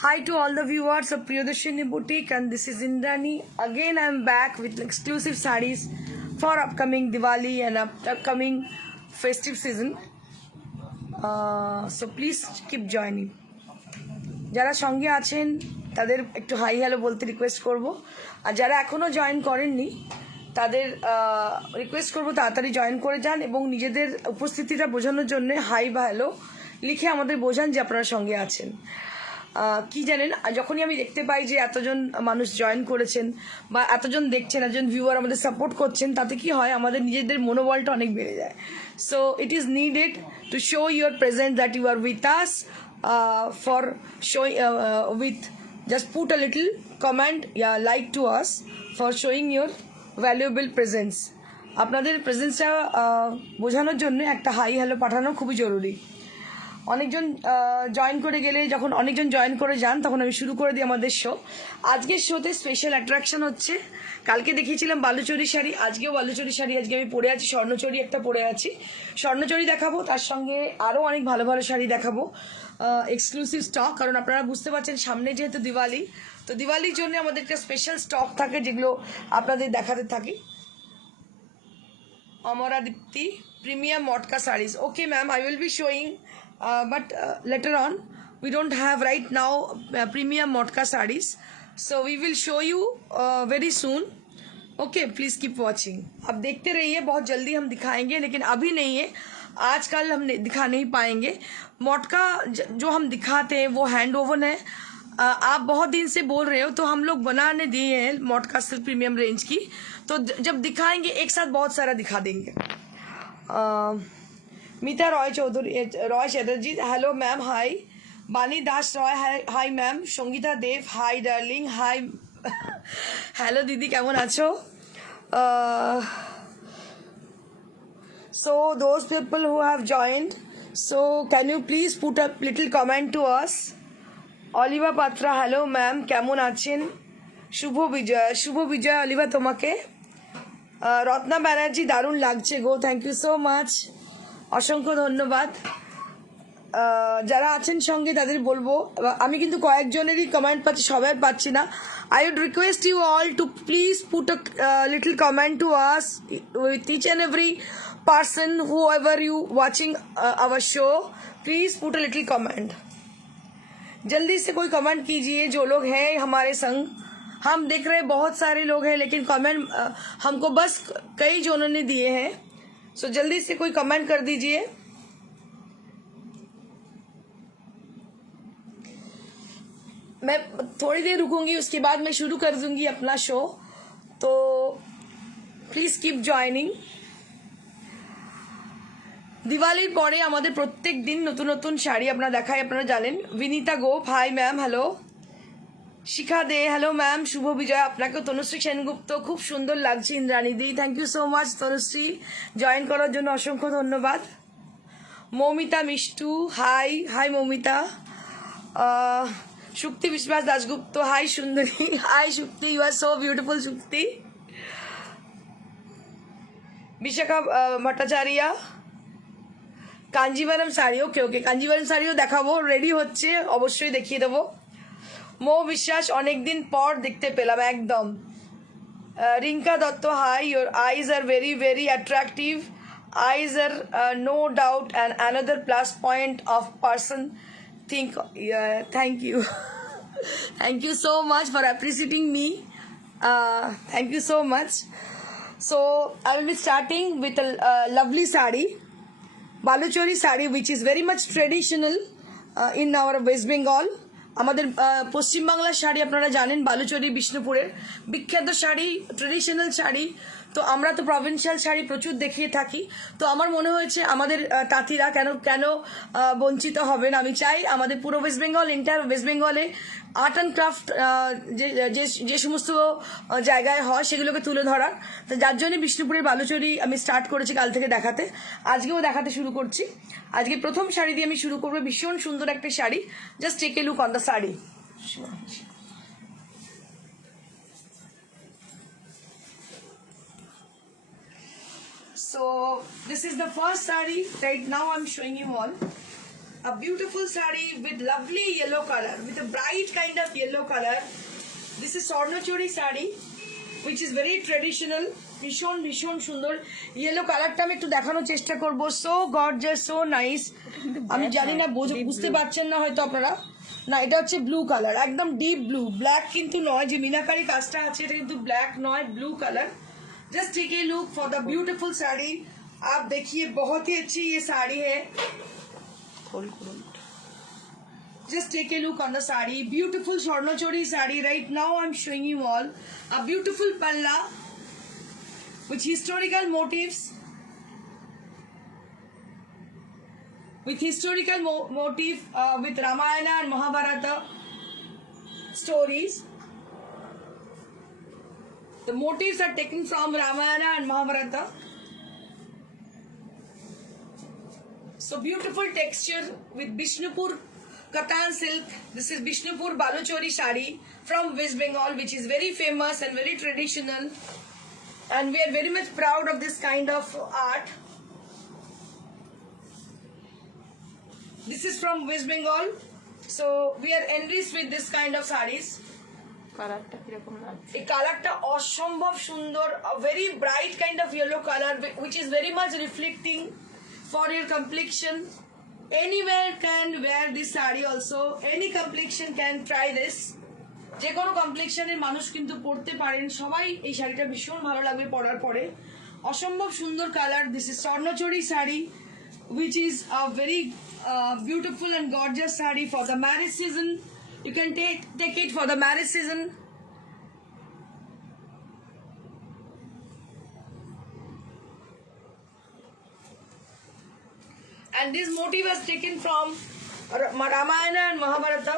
Hi to all the viewers of Priyadarshini Boutique, and this is Indrani. Again, I am back with exclusive sarees for upcoming Diwali and upcoming festive season. So please keep joining. যারা সঙ্গে আছেন তাদের একটু hi hello বলতে request করব, আর যারা এখনও join করেননি তাদের রিকোয়েস্ট করব তাড়াতাড়ি জয়েন করে যান এবং নিজেদের উপস্থিতিটা বোঝানোর জন্য হাই বা হ্যালো লিখে আমাদের বোঝান যে আপনারা সঙ্গে আছেন। কি জানেন, যখনই আমি দেখতে পাই যে এতজন মানুষ জয়েন করেছেন বা এতজন দেখছেন, একজন ভিউয়ার আমাদের সাপোর্ট করছেন, তাতে কি হয় আমাদের নিজেদের মনোবলটা অনেক বেড়ে যায়। So it is needed to show your present that you are with us for showing with just put a little comment like to us for showing your valuable presence. আপনাদের প্রেজেন্সটা বোঝানোর জন্য একটা হাই হ্যালো পাঠানো খুবই জরুরি। অনেকজন join করে গেলে, যখন অনেকজন জয়েন করে যান তখন আমি শুরু করে দিই আমাদের শো। আজকের শোতে স্পেশাল অ্যাট্রাকশন হচ্ছে, কালকে দেখিয়েছিলাম বালুচরি শাড়ি, আজকেও বালুচরি শাড়ি, আজকে আমি পরে আছি স্বর্ণচরি একটা পরে আছি। স্বর্ণচরি দেখাবো, তার সঙ্গে আরও অনেক ভালো ভালো শাড়ি দেখাবো, এক্সক্লুসিভ স্টক। কারণ আপনারা বুঝতে পারছেন সামনে যেহেতু দিওয়ালি, তো দিওয়ালির জন্য আমাদের একটা স্পেশাল স্টক থাকে যেগুলো আপনাদের দেখাতে থাকি। Amara Dipti premium Motka sarees. Okay ma'am, I will be showing but later on. We don't have right now premium Motka sarees, so we will show you very soon. Okay, please keep watching. अब देखते रहिए, बहुत जल्दी हम दिखाएंगे, लेकिन अभी नहीं है, आजकल हम दिखा नहीं पाएंगे। मोटका जो हम दिखाते हैं वो हैंड ओवन है। आप बहुत दिन से बोल रहे हो, तो हम लोग बनाने दिए हैं मोटका सिल्क प्रीमियम रेंज की, तो जब दिखाएंगे एक साथ बहुत सारा दिखा देंगे। मीता रॉय चौधरी, रॉय चैटर्जी, हेलो मैम, हाय। बानी दास रॉय, हाय मैम। संगीता देव, हाय डार्लिंग, हाय। हेलो दीदी, केमन आछो? So those people who have joined, so can you please put a little comment to us? Aliva Patra, hello ma'am, কেমন আছেন? শুভ বিজয় অলিভা তোমাকে। রত্না ব্যানার্জি, দারুণ লাগছে গো, থ্যাংক ইউ সো মাচ, অসংখ্য ধন্যবাদ। যারা আছেন সঙ্গে তাদের বলবো, আমি কিন্তু কয়েকজনেরই কমেন্ট পাচ্ছি, সবাই পাচ্ছি না। I would request you all to please put a little comment to us with each and every person, whoever you watching our show, please put a little comment. जल्दी से कोई कमेंट कीजिए जो लोग हैं हमारे संग। हम देख रहे हैं बहुत सारे लोग हैं, लेकिन कमेंट हमको बस कई जोनों ने दिए हैं, सो जल्दी से कोई कमेंट कर दीजिए। मैं थोड़ी देर रुकूंगी, उसके बाद मैं शुरू कर दूंगी अपना शो, तो প্লিজ কিপ জয়নিং। দিওয়ালির পরে আমাদের প্রত্যেক দিন নতুন নতুন শাড়ি আপনারা দেখায়, আপনারা জানেন। Binita Gope, hi ma'am, hello. Shikha De, hello ma'am, শুভ বিজয় আপনাকে। তনুশ্রী সেনগুপ্ত, খুব সুন্দর লাগছে ইন্দ্রাণী দি, thank you so much Tanushree, join করার জন্য অসংখ্য ধন্যবাদ। Moumita Mishtu, hi hi Moumita. Shukti Biswas Dasgupta, hi সুন্দরী, hi Shukti, you are so beautiful Shukti. Bishakha Bhattacharya, Kanjivaram sari, okay okay, Kanjivaram শাড়িও দেখাবো, রেডি হচ্ছে, অবশ্যই দেখিয়ে দেবো। মৌ বিশ্বাস, অনেকদিন পর দেখতে পেলাম একদম। Rinka Dutta, hi, your eyes are very very attractive, eyes are no doubt and another plus point of person think thank you thank you so much for appreciating me, thank you so much. So I will be starting with a lovely sari, baluchari sari, which is very much traditional in our West Bengal. আমাদের পশ্চিমবাংলার শাড়ি আপনারা জানেন, বালুচরি বিষ্ণুপুরের বিখ্যাত sari, traditional sari. তো আমরা তো provincial sari প্রচুর দেখিয়ে থাকি, তো আমার মনে হয়েছে আমাদের তাঁতিরা কেন বঞ্চিত হবেন। আমি চাই আমাদের পুরো ওয়েস্ট বেঙ্গল, এন্টায়ার ওয়েস্ট বেঙ্গলে আর্ট অ্যান্ড ক্রাফট যে সমস্ত জায়গায় হয় সেগুলোকে তুলে ধরার। তো যার জন্য বিষ্ণুপুরের বালুচরি আমি স্টার্ট করেছি কাল থেকে দেখাতে, আজকেও দেখাতে শুরু করছি। আজকে প্রথম শাড়ি দিয়ে আমি শুরু করবো, ভীষণ সুন্দর একটা sari, just take a look on the sari. So this is the first sari right now I'm showing you all. a beautiful sari with lovely yellow color, with a bright kind of yellow color. This is Swarnachori sari, which is very traditional. ভীষণ ভীষণ সুন্দর yellow কালারটা আমি একটু দেখানোর চেষ্টা করব। So gorgeous, so nice. আমি জানি না বুঝতে পারছেন না হয়তো আপনারা। না, এটা হচ্ছে ব্লু কালার, একদম ডিপ ব্লু, ব্ল্যাক কিন্তু নয়। যে মিনাকারি কাজটা আছে এটা কিন্তু ব্ল্যাক নয়, blue colour. Just take a look for the beautiful sari. आप देखिए बहुत ही अच्छी ये साड़ी है। Just take a look on the sari, beautiful Swarnachori sari. Right now I'm showing you all a beautiful palla with historical motifs, with Ramayana and Mahabharata stories. The motifs are taken from Ramayana and Mahabharata. So beautiful texture with Bishnupur Katan silk. This is Bishnupur Baluchori sari from West Bengal, which is very famous and very traditional. And we are very much proud of this kind of art. This is from West Bengal. So we are enriched with this kind of sarees. এই কালারটা অসম্ভব সুন্দর, a very bright kind of yellow color which is very much reflecting for your complexion. Anywhere can wear this saree also. Any complexion can try this. যে কোনো কমপ্লেক্সনের মানুষ কিন্তু পড়তে পারেন, সবাই এই শাড়িটা ভীষণ ভালো লাগবে পরার পরে। অসম্ভব সুন্দর colour. This is Swarnachari sari, which is a very beautiful and gorgeous saree for the marriage season. You can take it for the marriage season. And this motif was taken from Ramayana and Mahabharata.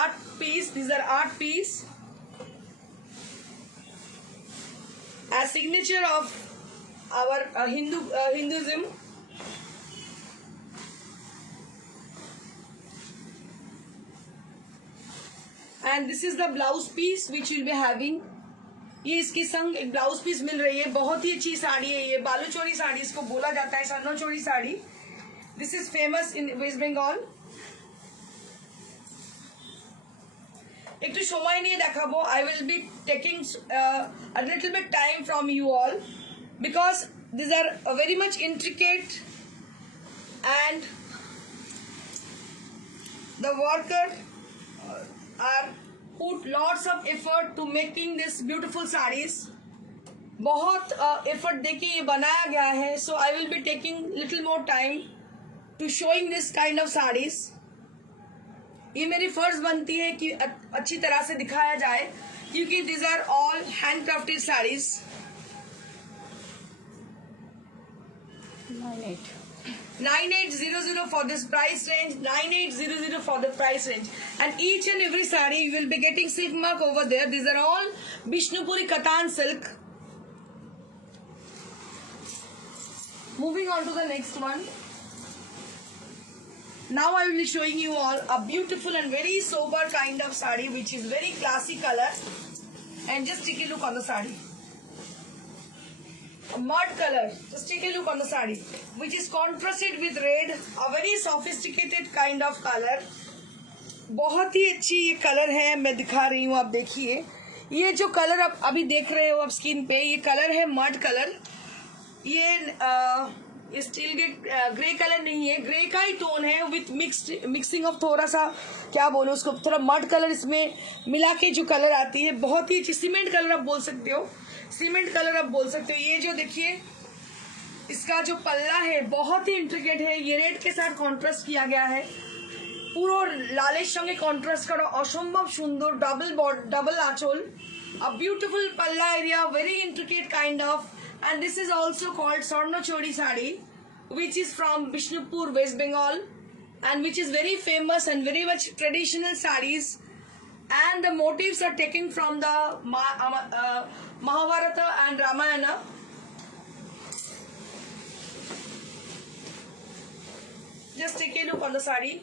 Art piece. These are art piece. A signature of our Hinduism. And this is the blouse piece which you'll be having. ये इसके संग एक blouse piece मिल रही है। बहुत ही अच्छी साड़ी है ये, बालूचोरी साड़ी इसको बोला जाता है, Swarnachari sari. This is famous in West Bengal. একটু সময় নিয়ে দেখাবো। I will be taking a little bit time from you all because these are very much intricate and the worker are put lots of effort to making this beautiful sarees. बहुत effort देके ये बनाया गया है। So I will be taking little more time to showing this kind of sarees. ये मेरी फर्ज बनती है कि अच्छी तरह से दिखाया जाए क्योंकि these are all handcrafted sarees. 9800 for this price range. 9800 for the price range. And each and every saree you will be getting silk mark over there. These are all Bishnupuri Katan silk. Moving on to the next one. Now I will be showing you all a beautiful and very sober kind of saree which is very classy color. And just take a look on the saree. A mud color. Just take a look on the saree, which is contrasted with red. A very sophisticated kind of color. बहुत ही अच्छी ये colour है, मैं दिखा रही हूँ, आप देखिए। ये जो कलर आप अभी देख रहे हो आप स्किन पे, ये कलर है मड कलर। ये स्टील ग्रे कलर नहीं है, ग्रे का ही टोन है विथ मिक्सिंग ऑफ थोड़ा सा, क्या बोलो उसको, थोड़ा मड कलर इसमें मिला के जो कलर आती है, बहुत ही अच्छी सीमेंट कलर आप बोल सकते हो, सीमेंट कलर आप बोल सकते हो। ये जो देखिए इसका जो पल्ला है बहुत ही इंट्रिकेट है, ये रेड के साथ कॉन्ट्रास्ट किया गया है, পুরো লালের সঙ্গে কন্ট্রাস্ট করা, অসম্ভব সুন্দর। ডাবল আঁচল, a beautiful palla area, very intricate kind of, and this is also called Swarnachori sari, which is from Bishnupur, West Bengal, and which is very famous and very much traditional sarees. And the motifs are taken from the Mahabharata and Ramayana. Just take a look on the saree.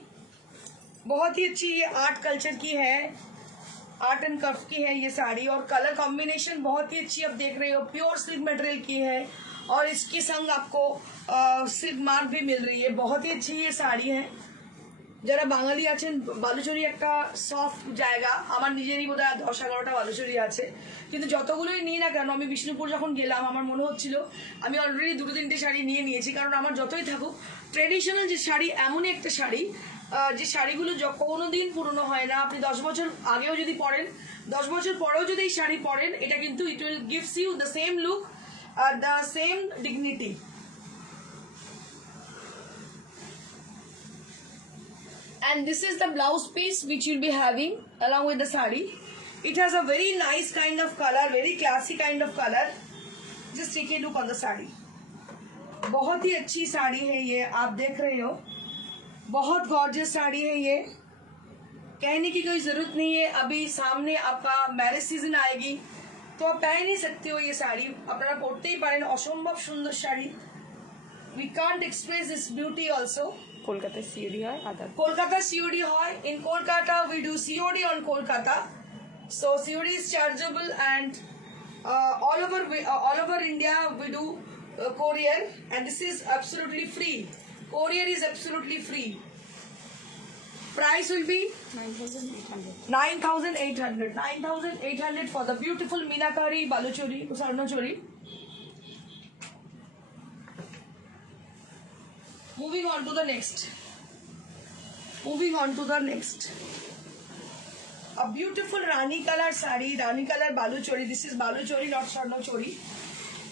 बहुत ही अच्छी ये art culture की है, art and curve की है ये साड़ी, और कलर कॉम्बिनेशन बहुत ही अच्छी आप देख रहे हो, प्योर सिल्क मटेरियल की है, और इसके संग आपको सिल्क मार्क भी मिल रही है। बहुत ही अच्छी ये साड़ी है। যারা বাঙালি আছেন বালুচরি একটা সফট জায়গা, আমার নিজেরই বোধহয় 10-11টা বালুচরি আছে, কিন্তু যতগুলোই নিই না কেন আমি বিষ্ণুপুর যখন গেলাম আমার মনে হচ্ছিল আমি অলরেডি 2-3টে শাড়ি নিয়েছি। কারণ আমার যতই থাকুক ট্রেডিশনাল যে শাড়ি এমনই একটা শাড়ি যে শাড়িগুলো কোনোদিন পুরনো হয় না। আপনি 10 বছর আগেও যদি পরেন, 10 বছর পরেও যদি এই শাড়ি পরেন, এটা কিন্তু it will gives you the same look আর the same dignity. And this is the blouse piece which you'll be having along with the sari. It has a very nice kind of color, very classy kind of color. Just take a look on the sari. बहुत ही अच्छी साड़ी है ये, आप देख रहे हो, बहुत गॉर्जियस साड़ी है ये। कहने की कोई ज़रूरत नहीं है। अभी सामने आपका मैरिज सीजन आएगी तो आप पहन नहीं सकते हो ये साड़ी, अपना পড়তেই পারেন। অসম্ভব সুন্দর sari. We can't express this beauty also. কলকাতায় সিওডি হয়, আদার Kolkata COD hoy. In Kolkata we do COD on Kolkata, so COD is chargeable, and all over India we do courier, and this is absolutely free. Courier is absolutely free. Price will be 9,800. 9,800 for the beautiful Meenakari Baluchari Sarnachori. Moving on to the next. A beautiful Rani color sari, Rani color Baluchari. This is Baluchari, not Sarnachori.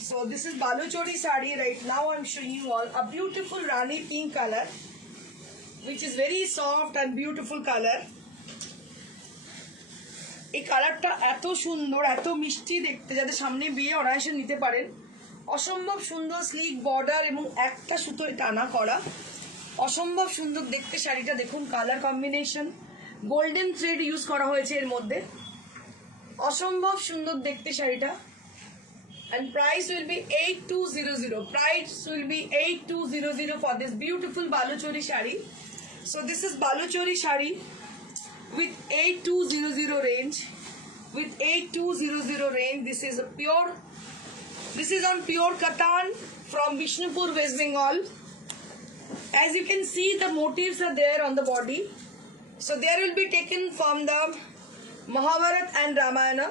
So this is Baluchari sari. Right now I'm showing you all a beautiful Rani pink color, which is very soft and beautiful color. এই কালারটা এত সুন্দর, এত মিষ্টি দেখতে, যাদের সামনে বিয়ে অনায়াসে নিতে পারেন। অসম্ভব সুন্দর স্লিক বর্ডার এবং একটা সুতোয় টানা করা, অসম্ভব সুন্দর দেখতে শাড়িটা। দেখুন colour combination, golden thread use করা হয়েছে এর মধ্যে। অসম্ভব সুন্দর দেখতে শাড়িটা। And price will be 8200. Price will be 8200 for this beautiful Baluchari shari. So this is Baluchari shari with 8200 range. With 8200 range, this is on pure Katan from Bishnupur, West Bengal. As you can see, the motifs are there on the body. So there will be taken from the Mahabharata and Ramayana.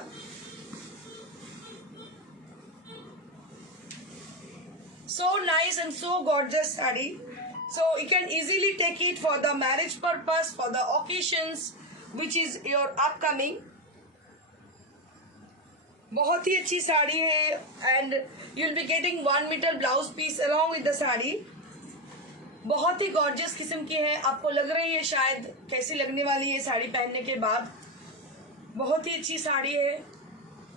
So nice and so gorgeous sari. So you can easily take it for the marriage purpose, for the occasions which is your upcoming. बहुत ही अच्छी साड़ी है, and you'll be getting 1 meter blouse piece along with the sari. बहुत ही gorgeous किस्म की है। आपको लग रही है शायद कैसी लगने वाली है साड़ी पहनने के बाद। बहुत ही अच्छी साड़ी है,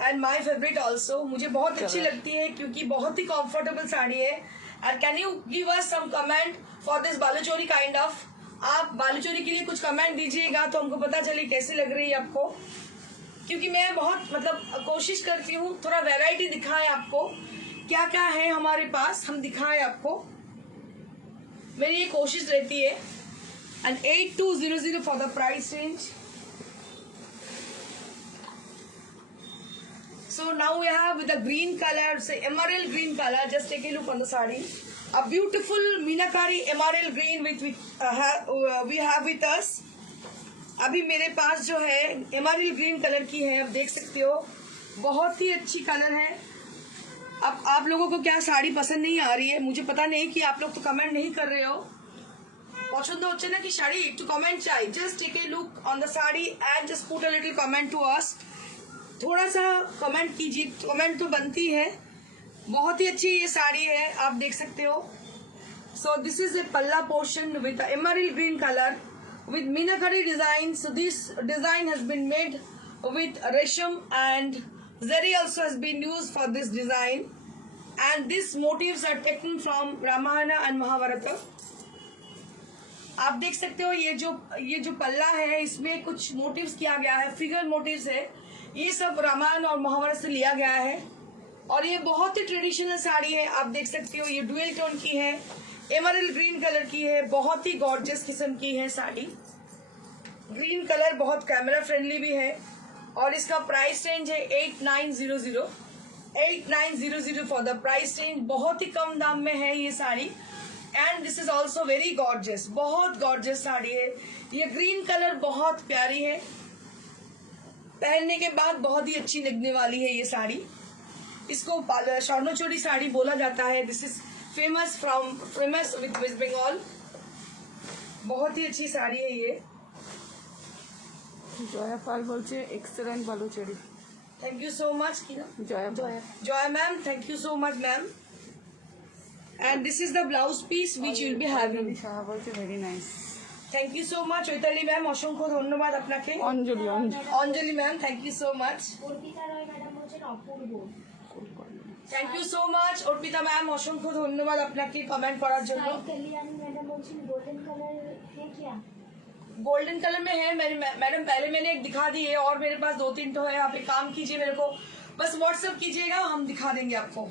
एंड माई फेवरेट ऑल्सो। मुझे बहुत अच्छी लगती है क्योंकि बहुत ही कंफर्टेबल साड़ी है। And can you give us some comment for this Baluchari kind of. आप बालूचोरी के लिए कुछ कमेंट दीजिएगा तो हमको पता चले कैसी लग रही है आपको, क्योंकि मैं बहुत कोशिश करती हूँ थोड़ा वैरायटी दिखाएं आपको, क्या क्या है हमारे पास हम दिखाएं आपको, मेरी ये कोशिश रहती है। And 8200 for the price range. So now we have with the green color, say emerald green color. Just take a look on the sari. A beautiful Meenakari emerald green which we have with us. अभी मेरे पास जो है emerald green colour की है, आप देख सकते हो। बहुत ही अच्छी कलर है। अब आप लोगों को क्या साड़ी पसंद नहीं आ रही है मुझे पता नहीं, कि आप लोग तो कमेंट नहीं कर रहे हो। পছন্দ হচ্ছে না কি শাড়ি, একটু কমেंट চাই। Just take a look on the sari and just put a little comment to us. थोड़ा सा कमेंट कीजिए, कमेंट तो बनती है। बहुत ही अच्छी ये साड़ी है, आप देख सकते हो। सो दिस इज ए पल्ला portion with emerald green colour with Meenakari design. So this design has been made with resham, and zari also has been used for this design, and these motifs are taken from Ramayana and Mahabharata. आप देख सकते हो ये जो पल्ला है इसमें कुछ मोटिव्स किया गया है, फिगर मोटिव्स है। ये सब रामायण और महाभारत से लिया गया है, और ये बहुत ही ट्रेडिशनल साड़ी है। आप देख सकते हो ये डुअल टोन की है, एमरल्ड ग्रीन कलर की है, बहुत ही गॉर्जियस किस्म की है साड़ी। ग्रीन कलर बहुत कैमरा फ्रेंडली भी है, और इसका प्राइस रेंज है 8900। 8900 फॉर द प्राइस रेंज। बहुत ही कम दाम में है ये sari and this is also very gorgeous, बहुत गॉर्जियस साड़ी है। ये ग्रीन कलर बहुत प्यारी है, पहनने के बाद बहुत ही अच्छी लगने वाली है ये साड़ी। इसको स्वर्णचूड़ी साड़ी बोला जाता है। This is famous with West Bengal. बहुत ही अच्छी साड़ी है ये। জয়া পাল বলছে excellent Baluchari. Thank you so much Joya Joy ma'am, thank you so much ma'am. And this is the blouse piece which you'll be having. Saha বলছে very nice. Thank you so much Chaitali ma'am, অসংখ্য ধন্যবাদ আপনাকে। Anjali Anjali ma'am, thank you so much. Arpita Roy madam বলছেন অপূর্ব। Thank you so much Arpita ma'am, অসংখ্য ধন্যবাদ আপনাকে comment করার জন্য। साई कल्याणी मैडम बोलছেন गोल्डन कलर है क्या? गोल्डन कलर में है मैडम, पहले मैंने एक दिखा दी है और मेरे पास 2-3 तो है। आप एक काम कीजिए, मेरे को बस व्हाट्सएप कीजिएगा, हम दिखा देंगे आपको।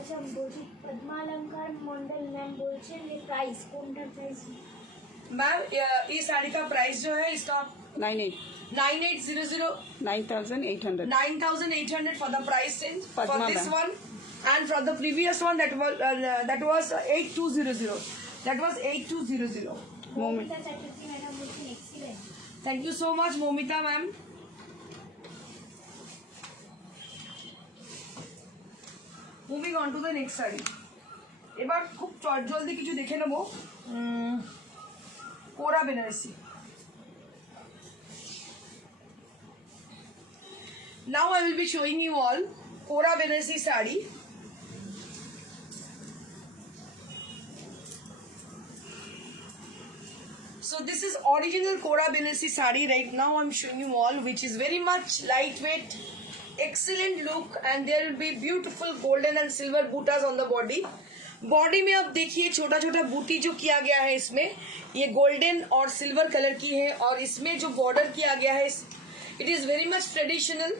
अच्छा बोलছি पद्मालंकार मंडल मैम बोलছেন ये प्राइस কোনটার प्राइस? मैम ये साड़ी का प्राइस जो है इसका 9800 9800 for the price range for Padma this ma'am. one, and for the previous one that was 8200, that was 8200। Momita Chatterjee madam বলছেন excellent. Thank you so much Momita ma'am. Moving on to the next sari. এবার খুব জলদি কিছু দেখে নেব। Kora Banarasi. Now I will be showing you all Kora Banarsi sari. So this is original Kora Banarsi sari right now I'm showing you all, which is very much lightweight, excellent look, and there will be beautiful golden and silver buttas on the body. Body में आप देखिए छोटा छोटा बूटी जो किया गया है इसमें, ये गोल्डन और सिल्वर कलर की है, और इसमें जो बॉर्डर किया गया है it is very much traditional,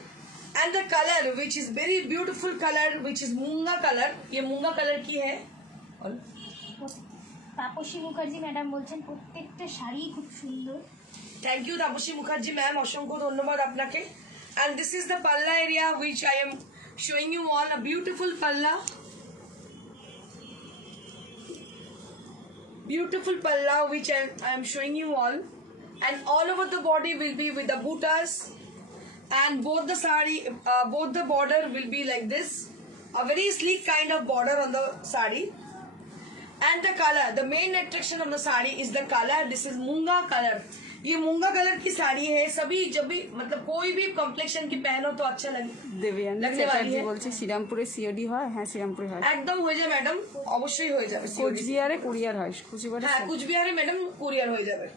and the colour which is very beautiful colour which is मूंगा कलर, ये मूंगा कलर की है। তাপসী মুখার্জি ম্যাডাম বলছেন প্রত্যেকটা শাড়ি খুব সুন্দর। Thank you Taapsee Mukherjee ma'am, অসংখ্য ধন্যবাদ আপনাকে। एंड दिस इज द पल्ला area which I am showing you all, a beautiful पल्ला, beautiful palla which I am showing you all, and all over the body will be with the buttas, and both the sari both the border will be like this, a very sleek kind of border on the sari, and the color, the main attraction of the sari is the color. This is मूंगा colour, ये मूंगा colour की साड़ी है। सभी जब भी मतलब कोई भी कॉम्प्लेक्शन की पहनो तो अच्छा लगने দেবিয়ান लगने वाली চ্যাটার্জি है। বলছে শ্রীরামপুরে সিওডি হয়। হ্যাঁ শ্রীরামপুরে হয়। একদম হয়ে যায় ম্যাডাম, অবশ্যই হয়ে যাবে। কোচবিহারে কুরিয়ার হয়। কুচিবাড়ে हाँ कुछ भी है मैडम, कुरियर हो जाए।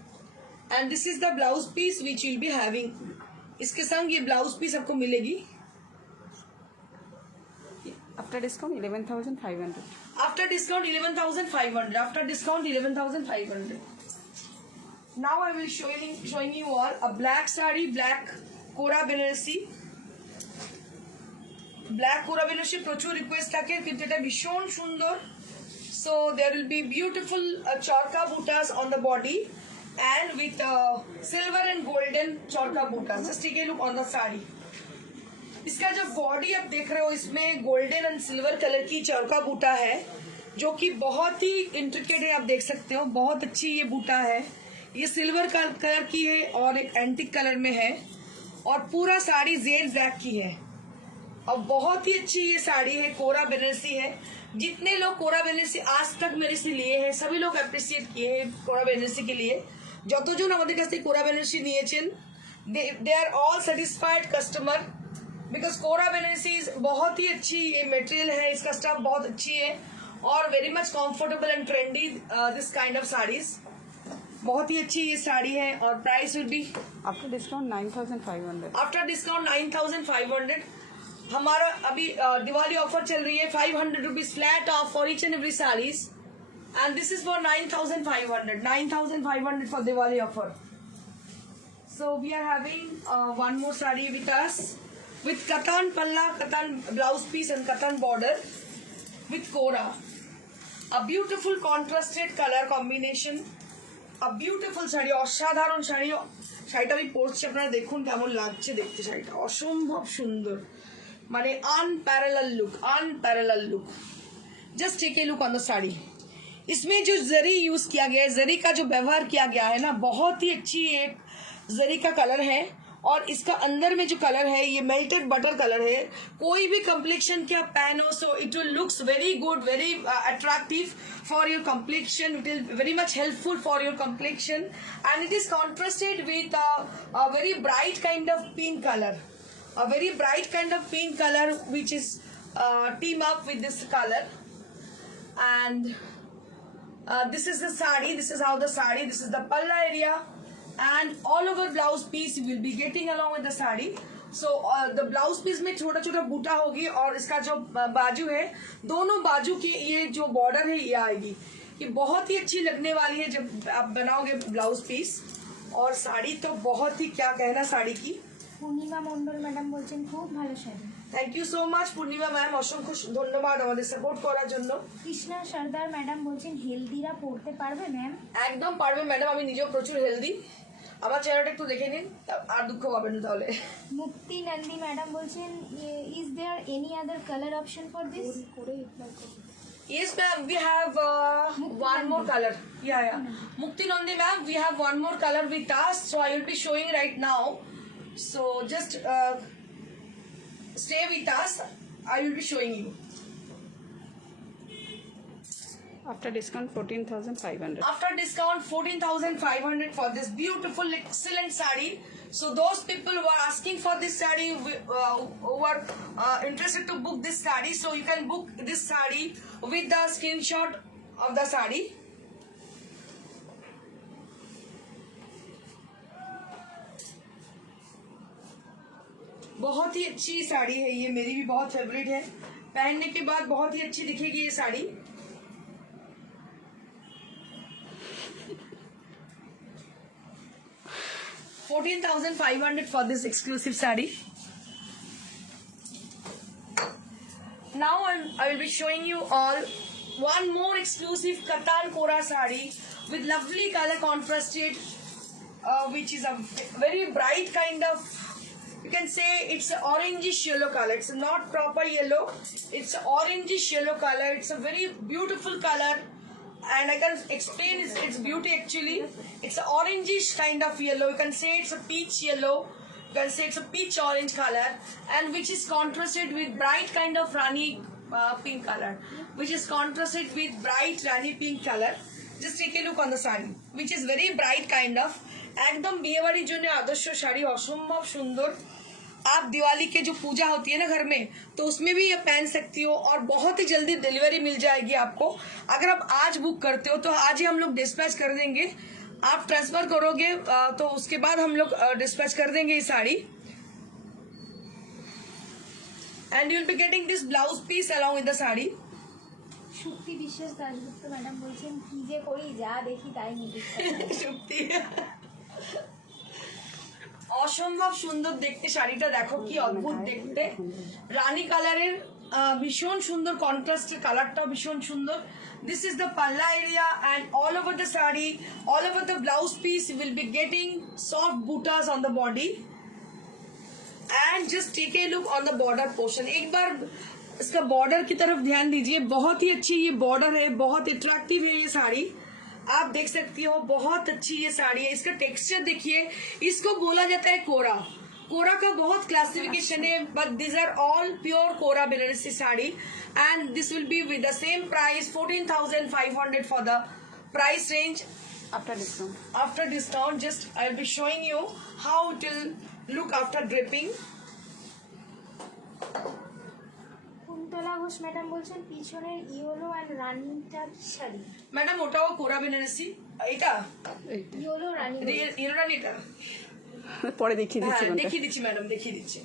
And this is the blouse piece which will be having, इसके संग ये ब्लाउज पीस आपको मिलेगी after discount 11,500। After discount 11,500, after discount 11,500। Now I will showing you all a black saree, black Kora Banarasi. Black Kora Banarasi প্রচুর request থাকে, কিন্তু এটা ভীষণ সুন্দর। So there will be beautiful charkha butas on the body and with silver and golden charkha buta. Just take a look on the sari. इसका जो body आप देख रहे हो इसमें गोल्डन एंड सिल्वर कलर की चौरका बूटा है, जो कि बहुत ही इंट्रिकेट है। आप देख सकते हो बहुत अच्छी ये बूटा है। ये सिल्वर कलर की है और एक एंटिक कलर में है, और पूरा साड़ी जेड ब्लैक की है, और बहुत ही अच्छी ये साड़ी है। कोरा बेनारसी है। जितने लोग कोरा बेनारसी आज तक मेरे से लिए हैं सभी लोग अप्रिशिएट किए हैं कोरा बेनारसी के लिए। যতজন আমাদের কাছ থেকে কোরা বেনারসি নিয়েছেন they are all satisfied customer, because Kora Banarasi बहुत ही अच्छी ये मटेरियल है, इसका स्टफ बहुत अच्छी है और very much comfortable and trendy this kind of saris. बहुत ही अच्छी ये साड़ी है, और price will be after discount 9,500। After discount 9,500। हमारा अभी दिवाली ऑफर चल रही है, 500 rupees flat of for each and every saris, and this is for 9,500 for Diwali offer. So we are having one more saree with us with katan palla, katan blouse piece and katan border with kora. A beautiful contrasted color combination, a beautiful sari, অসাধারণ শাড়ি। শাড়িটা আমি পরছি, আপনারা দেখুন কেমন লাগছে দেখতে। শাড়িটা অসম্ভব সুন্দর, माने unparalleled look. Just take a look on the sari. इसमें जो जरी यूज किया गया है, जरी का जो व्यवहार किया गया है ना, बहुत ही अच्छी एक जरी का कलर है। और इसका अंदर में जो कलर है ये मेल्टेड बटर कलर है। कोई भी कम्प्लेक्शन के आप पहनो so it will looks very good, very attractive for your complexion. It is very much helpful for your complexion and it is contrasted with a very bright kind of pink colour, a very bright kind of pink color which is team up with this color. And this is the sari, this is how the sari, this is the palla area and all over blouse piece you will be getting along with the sari. So the blouse piece में छोटा छोटा बूटा होगी और इसका जो बाजू है, दोनों बाजू के ये जो बॉर्डर है ये आएगी। ये बहुत ही अच्छी लगने वाली है जब आप बनाओगे ब्लाउज पीस। और साड़ी तो बहुत ही क्या कहना साड़ी की। পূর্ণিমা মণ্ডল ম্যাডাম বলছেন খুব ভালো sari. Thank you so much Purnima ma'am, অসংখ্য ধন্যবাদ আমাদের সাপোর্ট করার জন্য। কৃষ্ণা সর্দার ম্যাডাম বলছেন হেলদিরা পড়তে পারবে ম্যাম? একদম পারবে ম্যাডাম, আমি নিজেও প্রচুর হেলদি। আমার চেহারাটা একটু দেখে নিন, আর দুঃখ পাবেন না তাহলে। মুক্তি নন্দী ম্যাডাম বলছেন is there any other colour option for this? Yes ma'am, we have one more color. Yeah. Mukti Nandi ma'am, we have one more color with us, so I will be showing right now. So just stay with us, I will be showing you. After discount 14,500. After discount 14,500 for this beautiful excellent sari. So those people who are asking for this sari, who are interested to book this sari, so you can book this sari with the screenshot of the sari. बहुत ही अच्छी साड़ी है ये, मेरी भी बहुत favourite है। पहनने के बाद बहुत ही अच्छी दिखेगी ये sari. $14,500 for this exclusive saree. Now I will be showing you all one more exclusive Katan Kora saree with lovely color contrasted, which is a very bright kind of, you can say it's an orangish yellow color. It's not proper yellow, it's an orangish yellow color. It's a very beautiful color and I can explain its beauty actually. It's an orangish kind of yellow. You can say it's a peach yellow, you can say it's a peach orange color, and which is contrasted with bright kind of rani pink color, which is contrasted with bright rani pink color. Just take a look on the saree, which is very bright kind of, एकदम बिये बाड़ीर जोन्नो आदर्श शाड़ी, असम्भव सुंदर। आप दिवाली के जो पूजा होती है ना घर में, तो उसमें भी ये पहन सकती हो और बहुत ही जल्दी डिलीवरी मिल जाएगी आपको। अगर आप आज बुक करते हो तो आज ही हम लोग डिस्पैच कर देंगे। आप ट्रांसफर करोगे तो उसके बाद हम लोग डिस्पैच कर देंगे ये sari. And you will be getting this blouse piece along with the sari. Shukti Biswas Dasgupta madam বলছেন কি যে করি যা দেখি তাই নোটিস শুক্তি অসম্ভব সুন্দর দেখতে শাড়িটা, দেখো কি অদ্ভুত দেখতে। রানী কালারের ভীষণ সুন্দর কন্ট্রাস্টের কালারটাও ভীষণ সুন্দর। দিস ইজ দ্য পাল্লা area and all over the saree, all over the blouse piece you will be getting soft buttas on the body and just take a look on the border portion. एक बार इसका border की तरफ ध्यान दीजिए, बहुत ही अच्छी ये बॉर्डर है, बहुत अट्रैक्टिव है ये साड़ी। आप देख सकती हो बहुत अच्छी ये साड़ी है। इसका टेक्सचर देखिए, इसको बोला जाता है कोरा। कोरा का बहुत क्लासिफिकेशन है, but this are all pure kora Banarasi sari and this will be with the same price 14,500 for the price range. After discount. After discount, just I will be showing you how it will look after dripping. Kuntala Ghosh madam বলছেন পিছনের yellow and রানিটা sari. Madam ওটাও কোরা বেনারসি, এটা yellow রানি ইরানিটা পরে দেখিয়ে দিচ্ছি হ্যাঁ দেখিয়ে দিচ্ছি ম্যাডাম, দেখিয়ে দিচ্ছি।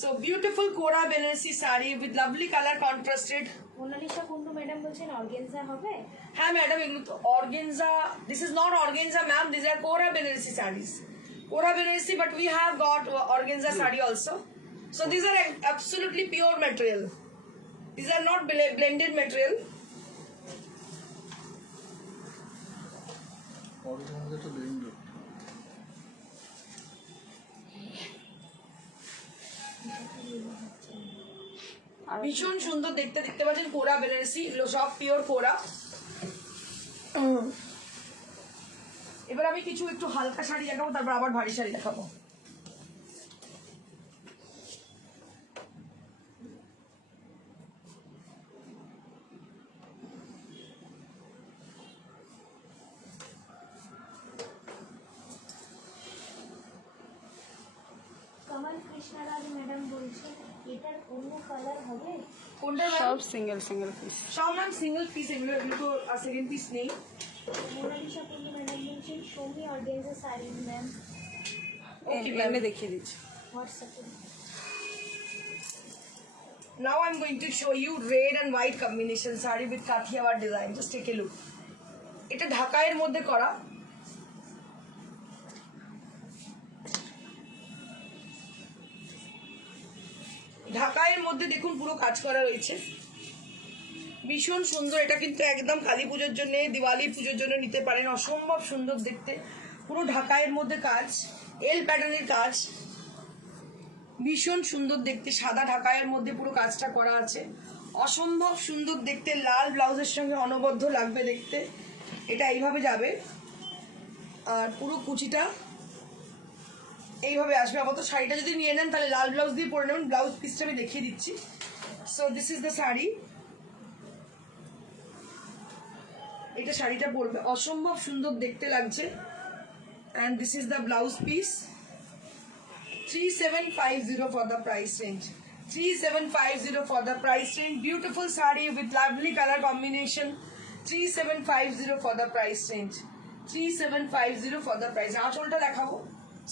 So beautiful Kora Banarasi sari with lovely colour contrasted. Monalisa Kundu madam বলছেন অর্গেনজা হবে? হ্যাঁ ম্যাডাম, এগুলো তো organza, this is not organza ma'am, this are Kora Banarasi saris. কোরা Banarasi, but we have got organza saree also. So these are absolutely pure material. These are not blended material. ভীষণ সুন্দর দেখতে, দেখতে পাচ্ছেন কোরা বেনারসি, এগুলো সব পিওর কোরা। এবার আমি কিছু একটু হালকা শাড়ি দেখাবো, তারপর আবার ভারী শাড়ি দেখাবো। কমল কৃষ্ণরাজ ম্যাডাম বলছেন এটার অন্য কালার হবে? কোনটা সব সিঙ্গেল সিঙ্গেল পিস। সব নাম সিঙ্গেল পিস, এগুলো এগুলো তো সেকেন্ড পিস নেই। মোনালিসা কুন্ডু ম্যাডাম বলছেন সৌমি অর্গেনজা শাড়ি ম্যাম, এমনি দেখিয়ে দিচ্ছি। হোয়াটসঅ্যাপে। Now I'm going to show you red and white combination saree with Kathiawar design. Just take a look. এটা ঢাকাইয়ের মধ্যে করা। ঢাকাইয়ের মধ্যে দেখুন পুরো কাজ করা রয়েছে, ভীষণ সুন্দর। এটা কিন্তু একদম কালী পুজোর জন্য, দিওয়ালি পুজোর জন্য নিতে পারেন, অসম্ভব সুন্দর দেখতে। পুরো ঢাকাইয়ের মধ্যে কাজ, এল প্যাটার্নের কাজ, ভীষণ সুন্দর দেখতে। সাদা ঢাকাইয়ের মধ্যে পুরো কাজটা করা আছে, অসম্ভব সুন্দর দেখতে। লাল ব্লাউজের সঙ্গে অনবদ্য লাগবে দেখতে। এটা এইভাবে যাবে আর পুরো কুচিটা এইভাবে আসবে। আপাতত শাড়িটা যদি নিয়ে নেন তাহলে লাল ব্লাউজ দিয়ে পরে নেবেন। ব্লাউজ পিসটা আমি দেখিয়ে দিচ্ছি। So this is the sari. এটা শাড়িটা পরবে, অসম্ভব সুন্দর দেখতে লাগছে। And this is the blouse piece. 3750 for the price range. 3750 for the price range. Beautiful saree with lovely color combination. 3750 for the price range. 3750 for the price. আঁচলটা দেখাবো।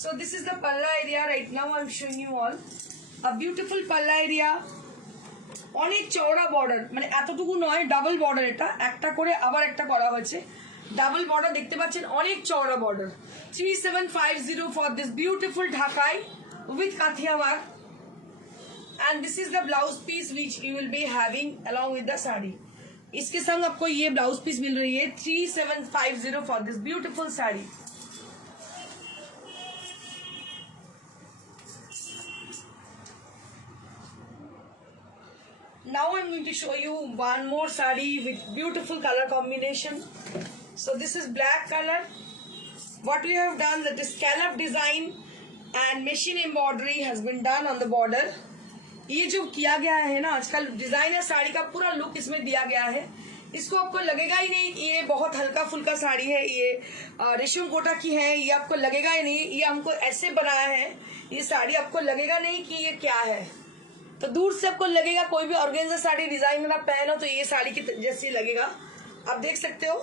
So this is the palla area. Right now I'm showing you all a beautiful palla area. অনেক চওড়া border, মানে এতটুকু নয়, double border. এটা একটা করে আবার একটা করা হয়েছে, ডাবল বর্ডার দেখতে পাচ্ছেন, অনেক চওড়া বর্ডার। 3750 for this beautiful ঢাকাই with Kathiawar, and this is the blouse piece which you will be having along with the saree. इसके संग आपको ये ब्लाउज पीस मिल रही है 3750 for this beautiful saree. Now I'm going to show you one more saree with beautiful color combination. So this is black color. What we have done, that is scallop design and machine embroidery has been done on the border. ये जो किया गया है ना, आजकल designer sari का पूरा look इसमें दिया गया है। इसको आपको लगेगा ही नहीं कि ये बहुत हल्का फुल्का साड़ी है, ये रेशम कोटा की है, ये आपको लगेगा ही नहीं। ये हमको ऐसे बनाया है, ये साड़ी आपको लगेगा नहीं कि ये क्या है। तो दूर से आपको लगेगा कोई भी ऑर्गेन्जा साड़ी डिजाइनर आप पहनो तो ये साड़ी की जैसी लगेगा। आप देख सकते हो,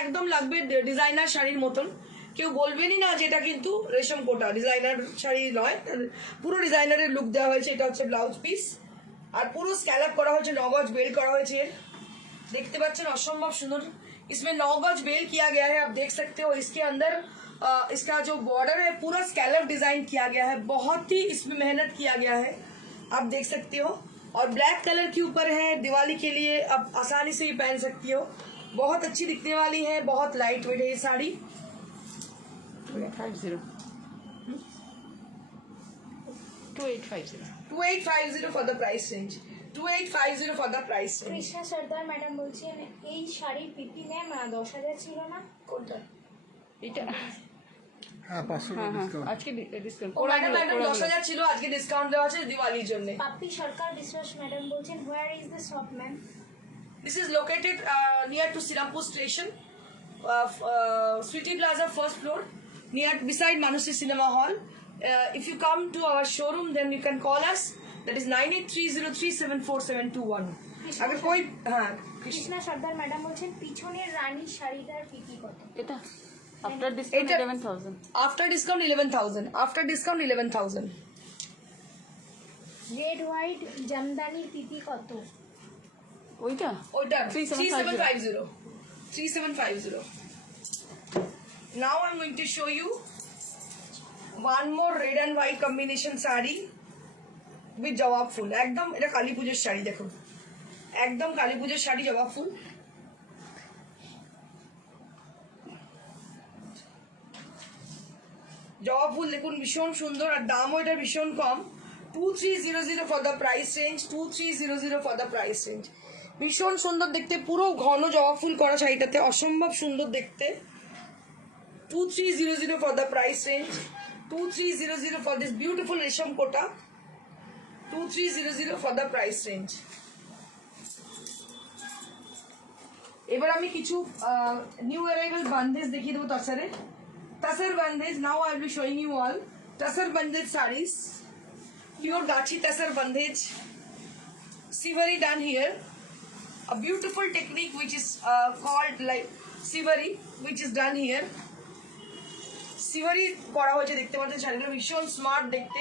একদম লাগবে ডিজাইনার শাড়ির মতন। কেউ বলবেনই না যেটা কিন্তু রেশম কোটা, ডিজাইনার শাড়ি নয়, পুরো ডিজাইনারের লুক দেওয়া হয়েছে। এটা হচ্ছে ব্লাউজ পিস, আর পুরো স্ক্যালপ করা হয়েছে, 9 गज बेल करा হয়েছে। देखते पाচ্ছেন অসম্ভব সুন্দর। इसमें 9 गज बेल किया गया है, आप देख सकते हो। इसके अंदर इसका जो बॉर्डर है पूरा स्कैलप डिजाइन किया गया है, बहुत ही इसमें मेहनत किया गया है, आप देख सकते हो। और ब्लैक कलर के ऊपर है, दिवाली के लिए आप आसानी से ही पहन सकती हो। बहुत अच्छी दिखने वाली है, बहुत लाइट वेट है ये sari. 2850 2850 for the price range. 2850 for the price range. Krishna Sardar madam বলছেন এই শাড়ির পিপি ম্যাম 10,000 ছিল না? কোনটা? এটা হ্যাঁ 500 হ্যাঁ হ্যাঁ ডিসকাউন্ট। আজকে ডিসকাউন্ট ও ম্যাডাম, ম্যাডাম 10,000 ছিল, আজকে ডিসকাউন্ট দেওয়া আছে দিওয়ালির জন্য। পাপ্পি সরকার বিশ্বাস ম্যাডাম বলছেন where is the shop ma'am? This is located near to Sirampur station, Sweetie Plaza first floor, near beside Manushi Cinema Hall. If you come to our showroom, then you can call us. That is 9830374721. अगर कोई हाँ কৃষ্ণা সর্দার madam বলছেন পিছনের রানীর শাড়িটার পিপি কত? এটা আফটার ডিসকাউন্ট এটা- 11000 after discount 11,000. After discount 11,000. Red white জামদানির পিপি কত? ওইটা ওইটা 3750 3750. Now I'm going to show you one more red and white combination saree with জবা ফুল। একদম এটা কালী পুজোর শাড়ি, দেখুন একদম কালী পুজোর শাড়ি, জবা ফুল। জবা ফুল দেখুন ভীষণ সুন্দর, আর দামও এটা ভীষণ কম, 2300 for the price range, 2300 for the price range. ভীষণ সুন্দর দেখতে, পুরো ঘন জবা ফুল করা শাড়িটাতে অসম্ভব সুন্দর দেখতে। 2300 for the price range, 2300 for this beautiful রেশম কোটা, 2300 for the price range. এবার আমি কিছু নিউ অ্যারাইভাল বান্দেজ দেখিয়ে দেবো তাসারে। Tussar bandhej, now I will be showing you all tussar bandhej sarees, pure gachi tasar bandhej, siveri done here, a beautiful technique which is called like siveri, which is done here. Siveri করা হয়েছে, দেখতে পাচ্ছেন শাড়িটা ভীষণ স্মার্ট দেখতে।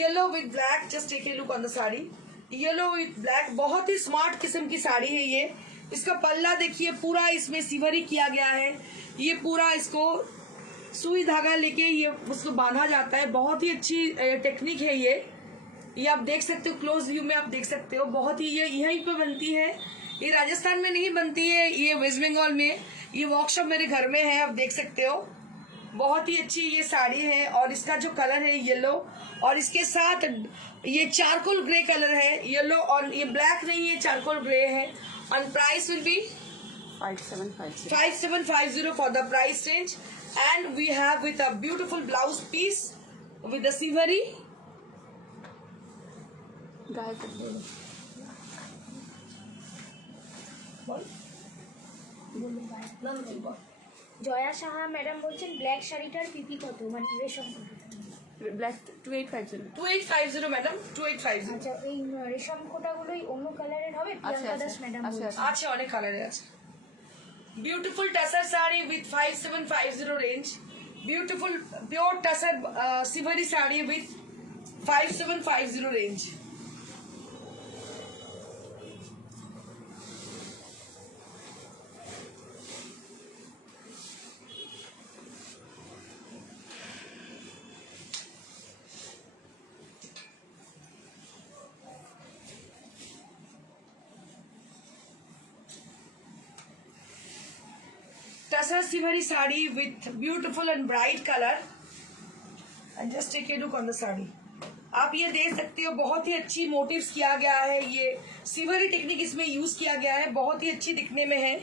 Yellow with black, just take a look on the sari, yellow with black, बहुत ही smart किस्म की साड़ी है ये। इसका पल्ला देखिए, पूरा इसमें सिवरी किया गया है। ये पूरा इसको सुई धागा लेके ये उसको बांधा जाता है। बहुत ही अच्छी टेक्निक है ये आप देख सकते हो, क्लोज व्यू में आप देख सकते हो। बहुत ही ये यहीं पे बनती है, ये राजस्थान में नहीं बनती है, ये वेस्ट बंगाल में। ये वर्कशॉप मेरे घर में है, आप देख सकते हो। बहुत ही अच्छी ये साड़ी है और इसका जो कलर है येलो, और इसके साथ ये चारकोल ग्रे कलर है। येलो और ये ब्लैक नहीं है, चारकोल ग्रे है। और price will B 5750 for the price range. And we have with a beautiful blouse piece with the siveri. Joya Saha madam বলছেন ব্ল্যাক শাড়িটার পিপি কত, মানে রেশম কত? ব্ল্যাক 2850। 2850 ম্যাডাম, 2850। আচ্ছা, এই রেশম কোটাগুলোই অন্য কালারের হবে? প্রিয়াঙ্কা দাস ম্যাডাম বলছেন। আছে, অনেক কালারের আছে। Beautiful tussar saree with 5750 range. Beautiful pure tussar siveri saree with 5750 range. Tussar siveri saree with beautiful and bright color. And just take a look on the saree. आप ये देख सकते हो, बहुत ही अच्छी मोटिव्स किया गया है। ये सिवरी टेक्निक इसमें यूज किया गया है, बहुत ही अच्छी दिखने में है।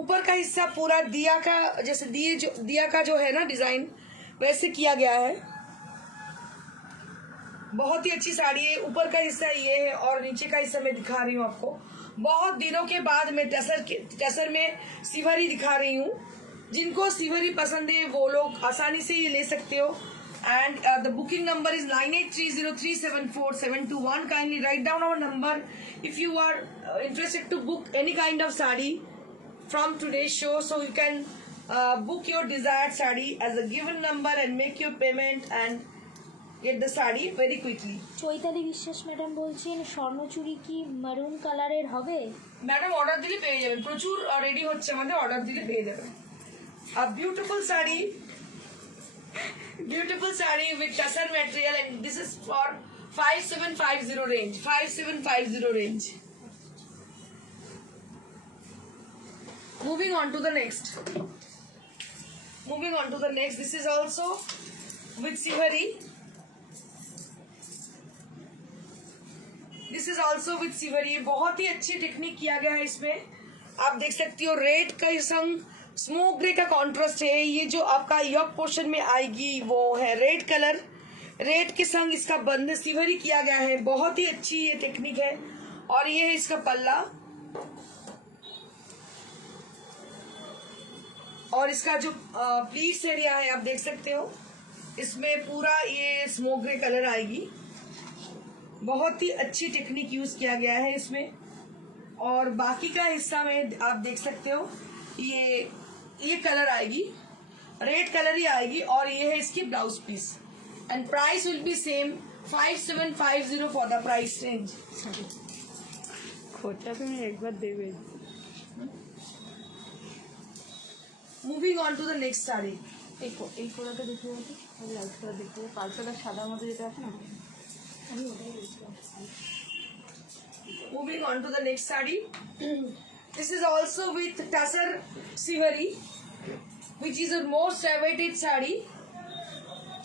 ऊपर का हिस्सा पूरा दिया का, जैसे दिया का जो है ना डिजाइन, वैसे किया गया है। बहुत ही अच्छी साड़ी है। ऊपर का हिस्सा ये है और नीचे का हिस्सा मैं दिखा रही हूँ आपको। बहुत दिनों के बाद मैं टसर में सिवरी दिखा रही हूँ। जिनको सिवरी पसंद है वो लोग आसानी से ये ले सकते हो। And the booking number is 9830374721. Kindly write down our number if you are interested to book any kind of sari from today's show, so you can book your desired saree as a given number and make your payment and get the saree very quickly. Chaitali বিশ্বাস madam বলছেন স্বর্ণচুরি কি মারুন কালারের হবে? Madam order দিলে পেয়ে যাবেন, প্রচুর রেডি হচ্ছে আমাদের, অর্ডার দিলে পেয়ে যাবেন। A beautiful saree with tussar material, and this is for 5750 range, 5750 range. Moving on to the next. This is also with siveri. बहुत ही अच्छी टेक्निक किया गया है इसमें। आप देख सकती हो रेड का संग स्मोक ग्रे का कॉन्ट्रास्ट है। ये जो आपका यॉक पोर्शन में आएगी वो है रेड कलर, रेड के संग इसका बंद सिवरी किया गया है। बहुत ही अच्छी ये टेक्निक है। और ये है इसका पल्ला, और इसका जो प्लीट्स एरिया है आप देख सकते हो, इसमें पूरा ये स्मोक ग्रे कलर आएगी। बहुत ही अच्छी टेक्निक यूज किया गया है इसमें। और बाकी का हिस्सा में आप देख सकते हो ये कलर आएगी, रेड कलर ही आएगी। और ये है इसकी blouse piece. And price will be same 5750 for the price range. खोटा तो मैं एक बार देवे। Moving on to the next sari. এই কোড়াটা দেখতে পাচ্ছি, লাইট কালার দেখতে পাচ্ছি, পালসাটা সাদার মধ্যে যেটা আছে না, আমি ওটাই দেখছিলাম। Moving on to the next saree. This is also with tussar siveri, which is a most awaited saree.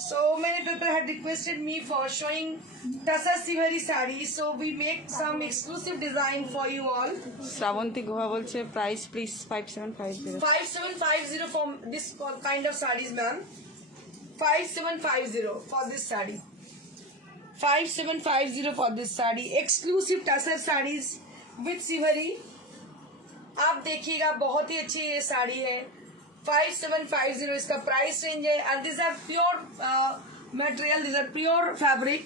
So many people had requested me for showing Tassa Siveri sari, so we make some exclusive design for you all. Srabanti গুহা বলছে price please 5750 5750 for this kind of sarees, ma'am. 5750 for this saree. 5750 for this saree. Exclusive Tassa sarees with Siveri. आप देखिएगा बहुत ही अच्छी ये साड़ी है. 5750 इसका प्राइस रेंज है. And these are pure material. These are pure fabric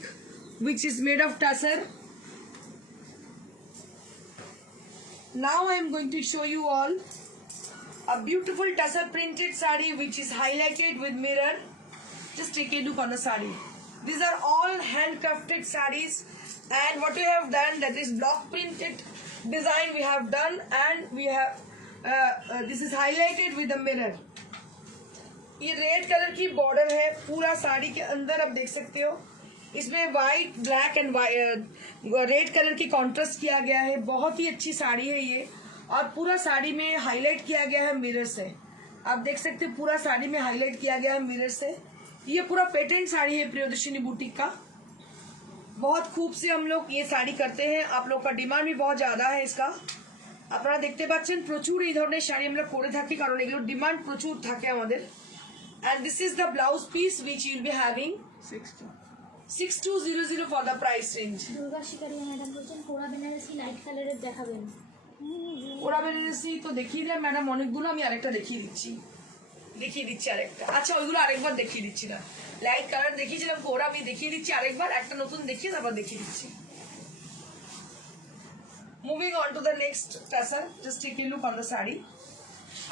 which is made of Tasser. Now I am going to show you all a beautiful Tasser printed saree which is highlighted with mirror. Just take a look on the saree. These are all handcrafted sarees, and what we have done, that is block printed design we have done, and we have this is highlighted with a mirror. ये red colour की border है पूरा साड़ी के अंदर, आप देख सकते हो. इसमें white, black and red colour की कॉन्ट्रास्ट किया गया है. बहुत ही अच्छी साड़ी है ये, और पूरा साड़ी में हाईलाइट किया गया है मिरर से. आप देख सकते हो पूरा साड़ी में हाईलाइट किया गया है मिरर से. ये पूरा पेटेंट साड़ी है प्रियदर्शिनी बुटीक का. बहुत खूब से हम लोग ये साड़ी करते हैं. आप लोग का डिमांड भी बहुत ज्यादा है इसका. আপনারা দেখতে পাচ্ছেন প্রচুর এই ধরনের শাড়ি আমরা করে থাকি, কারণ এগুলোর ডিমান্ড প্রচুর থাকে আমাদের. And this is the blouse piece which you will be having 6200 for the price range. Durga Shikaria madam বলছেন কোরা বেনারসি লাইট কালারের দেখাবেন. ওরা বেনারসি তো দেখিয়ে দিলাম ম্যাডাম অনেকগুলো, আমি আরেকটা দেখিয়ে দিচ্ছি আরেকটা. আচ্ছা ওইগুলো আরেকবার দেখিয়ে দিচ্ছি না. লাইট কালার দেখিয়েছিলাম ওরা, আমি দেখিয়ে দিচ্ছি আরেকবার, একটা নতুন দেখিয়ে তারপর দেখিয়ে দিচ্ছি. Moving on to the next tassel, just take a look on the saree.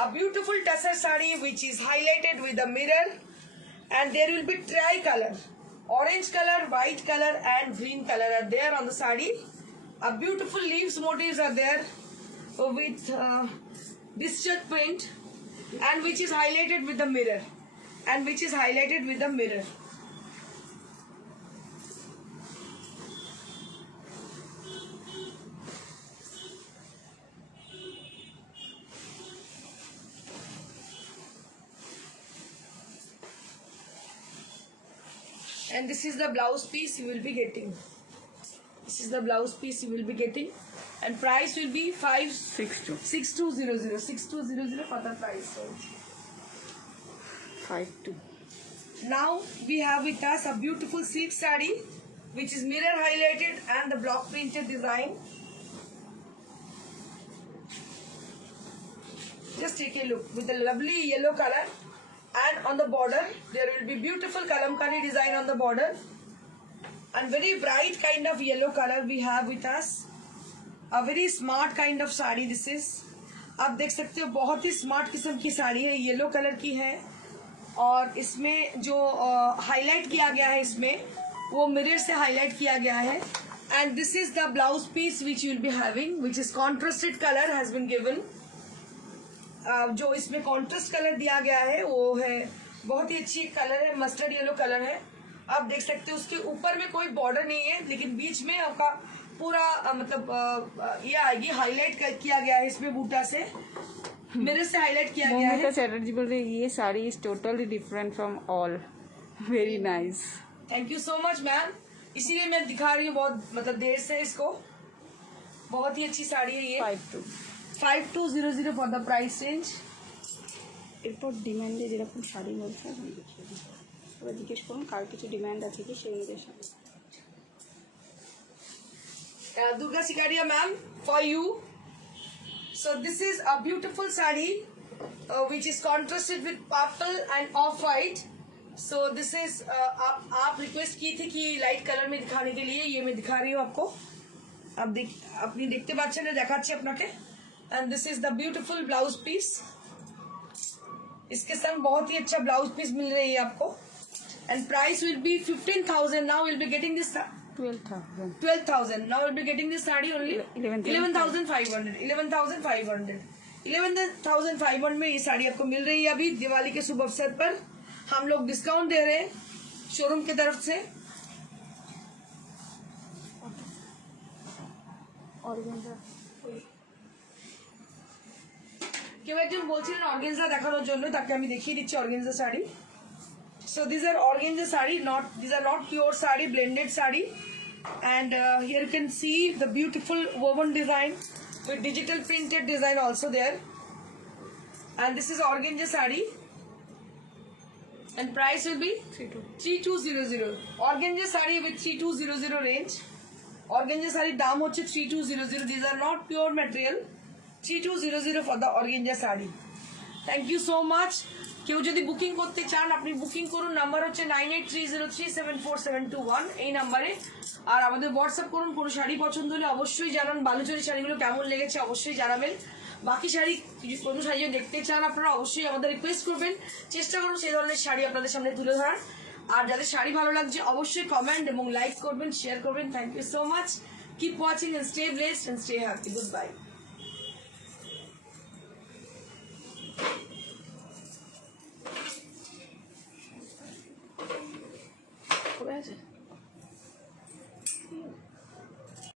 A beautiful tassel saree which is highlighted with a mirror, and there will be tri-color, orange color, white color and green color are there on the saree. A beautiful leaves motifs are there with this check print, and which is highlighted with the mirror, and this is the blouse piece you will be getting. And price will be 6200 for the price range. 52 Now we have with us a beautiful silk saree which is mirror highlighted and the block printed design. Just take a look with the lovely yellow color, and on the border there will be beautiful kalamkari design on the border, and very bright kind of yellow color we have with us. A very smart kind of sari this is. आप देख सकते हो बहुत ही smart किस्म की साड़ी है, yellow colour की है, और इसमें जो हाईलाइट किया गया है इसमें वो मिरर से हाईलाइट किया गया है. And this is the blouse piece which you will be having, which is contrasted colour has been given. जो इसमें कॉन्ट्रास्ट कलर दिया गया है वो है बहुत ही अच्छी कलर है, मस्टर्ड येलो कलर है. आप देख सकते हो उसके ऊपर में कोई बॉर्डर नहीं है, लेकिन बीच में आपका पूरा मतलब ये आएगी, हाईलाइट किया गया है इसमें बूटा से, मिरर से हाईलाइट किया गया है. चैटर्जी बोल रहे ये sari is totally different from all, very nice. Thank you so much ma'am. इसीलिए मैं दिखा रही हूँ बहुत मतलब देर से इसको. बहुत ही अच्छी साड़ी है ये. 5200 फॉर द प्राइस रेंज. এরপর ডিমান্ডে যেরকম শাড়ি বলছে এবার জিজ্ঞেস করুন কার কিছু ডিমান্ড আছে কি সেই অনুযায়ী sari. Durga Sikaria ma'am, for you. So this is a beautiful saree which is contrasted with purple and off-white. So this is आप रिक्वेस्ट की थी कि लाइट कलर में दिखाने के लिए, ये मैं दिखा रही हूँ आपको. आप अपनी देखते বাচ্চা ने দেখাচ্ছি আপনাকে. And this is the beautiful blouse piece. इसके संग बहुत ही अच्छा ब्लाउज पीस मिल रही है आपको. And price will be 15,000. Now we'll be getting this 12,000. Now we'll be getting this saree only 11,500. 11,500 में ये साड़ी आपको मिल रही है. अभी दिवाली के शुभ अवसर पर हम लोग डिस्काउंट दे रहे हैं शोरूम की तरफ से. কেউ একজন বলছিলেন অর্গেনজা দেখানোর জন্য, তাকে আমি দেখিয়ে দিচ্ছি organza sari. So these are organza sari, these are not pure sari, blended sari. And here you can see the beautiful woven design with digital printed design also there. And this is organza sari. And price will be 3200. Organza sari with 3200 range. Organza sari দাম হচ্ছে 3200. These are not pure material. 3200 for the organza sari. Thank you so much. কেউ যদি booking করতে চান আপনি booking করুন, number হচ্ছে 9830374721 এই নাম্বারে। আর আমাদের হোয়াটসঅ্যাপ করুন, কোনো শাড়ি পছন্দ হলে অবশ্যই জানান, বালুচরি শাড়িগুলো কেমন লেগেছে অবশ্যই জানাবেন। বাকি শাড়ি কোনো শাড়ি যদি দেখতে চান আপনারা অবশ্যই আমাদের রিকোয়েস্ট করবেন, চেষ্টা করুন সেই ধরনের শাড়ি আপনাদের সামনে তুলে ধরার। আর যাদের শাড়ি ভালো লাগছে অবশ্যই কমেন্ট এবং লাইক করবেন, শেয়ার করবেন। Thank you so much, keep watching and stay blessed and stay happy. Goodbye. হবে আছে